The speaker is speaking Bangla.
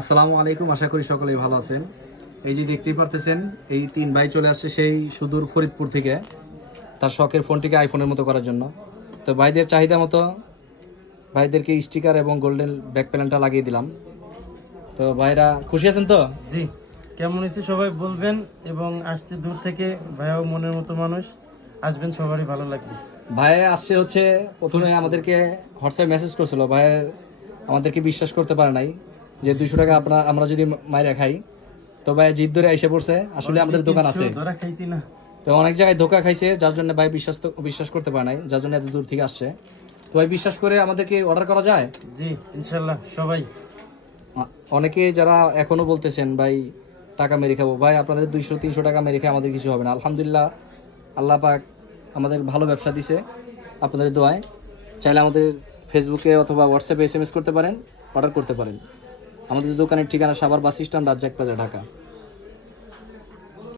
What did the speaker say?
আসসালামু আলাইকুম, আশা করি সকলেই ভালো আছেন। এই যে দেখতেই পারতেছেন, এই তিন ভাই চলে আসছে সেই সুদূর ফরিদপুর থেকে তার শখের ফোনটিকে আইফোনের মতো করার জন্য। তো ভাইদের চাহিদা মতো ভাইদেরকে স্টিকার এবং গোল্ডেন ব্যাক প্যানেলটা লাগিয়ে দিলাম। তো ভাইরা খুশি আছেন তো? জি, কেমন হয়েছে সবাই বলবেন, এবং আসছে দূর থেকে, ভাইয়াও মনের মতো মানুষ, আসবেন, সবারই ভালো লাগবে। ভাই আসছে হচ্ছে প্রথমে আমাদেরকে হোয়াটসঅ্যাপ মেসেজ করছিল। ভাই আমাদেরকে বিশ্বাস করতে পারে নাই যে 200 টাকা আমরা যদি মাইরা খাই। তো ভাই জিদ ধরে এসে পড়ছে, আসলে আমাদের দোকান আছে। ধরা খাইছি না। তো অনেক জায়গায় ধোকা খাইছে, যার জন্য ভাই বিশ্বাস করতে পারে নাই, যার জন্য এত দূর থেকে আসছে। তো ভাই বিশ্বাস করে আমাদেরকে অর্ডার করা যায়? জি, ইনশাল্লাহ সবাই। অনেকে যারা এখনো বলতেছেন ভাই টাকা মেরে খাবো, ভাই আপনাদের 200-300 টাকা মেরে খেয়ে আমাদের কিছু হবে না। আলহামদুলিল্লাহ, আল্লাহ পাক আমাদের ভালো ব্যবসা দিছে আপনাদের দোয়ায়। চাইলে আমাদের ফেসবুকে অথবা হোয়াটসঅ্যাপে SMS করতে পারেন, অর্ডার করতে পারেন। আমাদের দোকানের ঠিকানা Savar bus stand, Razzak plaza, Dhaka.